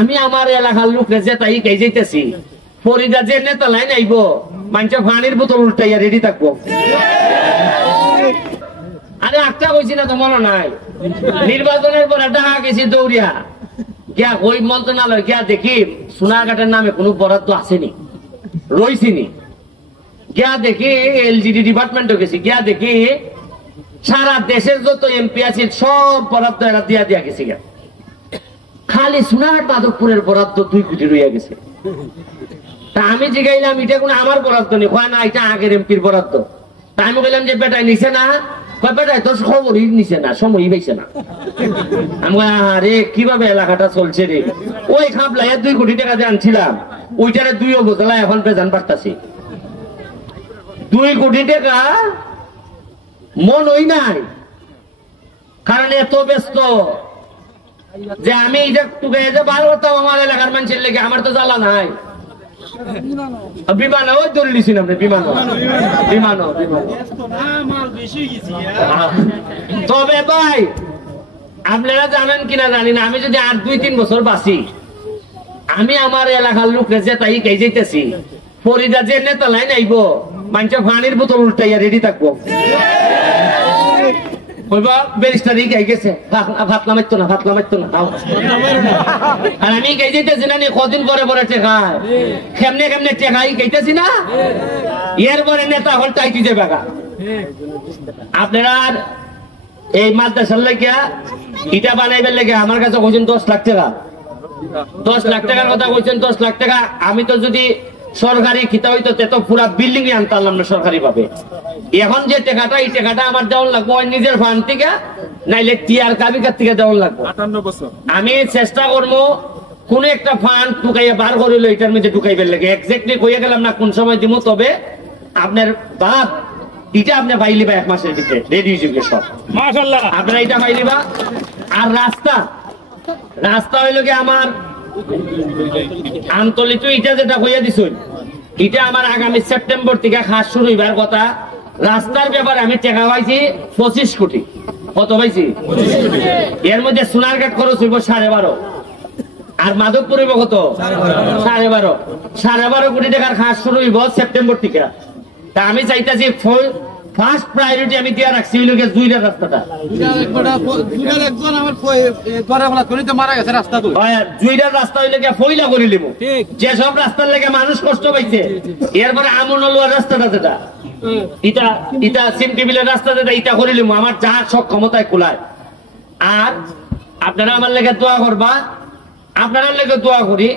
আমি আমার এলাকার লোকরে যে তাই কে যাইতেছি ফরিদা যে নেতা লাইন আইব মানুষের পানির বোতল উল্টাইয়া রেডি থাকবো। আরে একটা কইছি না তো মনে নাই, নির্বাচনের পরে ঢাকা গেছি দৌড়িয়া গিয়া ওই মন্ত্রণালয় গিয়া দেখি সোনারঘাটের নামে কোনো বরাদ্দ আসেনি, রইছিনি। গিয়া দেখি এলজিডি ডিপার্টমেন্টে গেছি, গিয়া দেখি সারা দেশের যত এমপি আছে সব বরাদ্দ এরা দিয়া দিয়া গেছে। খালি সোনারঘাট মাধবপুরের বরাদ্দ 2 কোটি রইয়া গেছে। তা আমি জিগাইলাম এটা কোনো আমার বরাদ্দ নেই, হয় না এটা আগের এমপির বরাদ্দ। তা আমি বললাম যে বেটাই নিছে না, বেটাই তোর খবরই নিছে না, সময়ই পাইছে না। আমি আরে কিভাবে এলাকাটা চলছে রে, ওই খাপলাইয়া 2 কোটি টাকা দিয়ে আনছিলাম, ওইটারে 2 অবতলা এখন পেজান পারতাছি। 2 কোটি টাকা মনই নাই, কারণ এত ব্যস্ত যে আমি এটা টুকে যে বার করতাম আমার এলাকার মানুষের লেগে। আমার তো জ্বালা নাই। বিমান ওই ধরে নিছি আপনি, বিমান তবে ভাই আপনারা জানেন কিনা জানি না, আমি যদি আর 2-3 বছর বাঁচি, আমি আমার এলাকার লোকরে যে তাই কে যাইতেছি ফরিদা যে নেতা লাইন আইব মানুষের পানির বোতল উল্টাইয়া রেডি থাকবো। আমি গাইতেছি না কদিন পরে পরে টেকায় কেমনে কেমনে টেকাই গাইতেছি না, এর পরে নেতা হল টাইটি যে বেগা। আপনারা এই মাদ্রাসার লেগিয়া ইটা বানাইবার লেগে আমার কাছে কইছেন 10 লাখ টাকা, 10 লাখ টাকার কথা কইছেন। 10 লাখ টাকা আমি তো যদি সরকারি খিতা হইতো তো পুরা বিল্ডিং আনতাম না সরকারি ভাবে। এখন যে টাকাটা এই টাকাটা আমার দেওয়ার লাগবো নিজের ফান্ড থেকে, নাইলে টিআর কাবিকার থেকে দেওয়ার লাগবো। আমি চেষ্টা করবো কোন একটা ফান্ড ঢুকাইয়া বার করিল এটার মধ্যে ঢুকাইবার লাগে। এক্স্যাক্টলি কইয়া গেলাম না কোন সময় দিব, তবে আপনার বাপ এটা আপনি পাইলিবা 1 মাসের ভিতরে রেডি হয়ে সব মাশাআল্লাহ। আপনারা এটা পাইলিবা। আর রাস্তা হইল কি আমার আন্তলিত এটা যেটা কইয়া দিছুন, এটা আমার আগামী সেপ্টেম্বর থেকে কাজ শুরু হইবার কথা। রাস্তার ব্যাপারে আমি টাকা পাইছি 25 কোটি। কত পাইছি? 25 কোটি। এর মধ্যে সোনারঘাট খরচ হইব 12.5, আর মাধবপুর হইব কত? 12.5। 12.5 কোটি টাকার কাজ শুরু হইব সেপ্টেম্বর থেকে। তা আমি চাইতেছি ফার্স্ট প্রায়োরিটি আমি দিয়া রাখছি হইল গিয়ে 2টার রাস্তাটা। 2টার রাস্তা হইলে গিয়ে ফইলা করে নিব, যেসব রাস্তার লেগে মানুষ কষ্ট পাইছে। এরপরে আমনলুয়ার রাস্তাটা যেটা এটা সিমটিবিলের রাস্তা যেটা এটা করে নিব আমার যা সক্ষমতায় কুলায়। আর আপনারা আমার লেগে দোয়া করবা, আপনারা লেগে দোয়া করি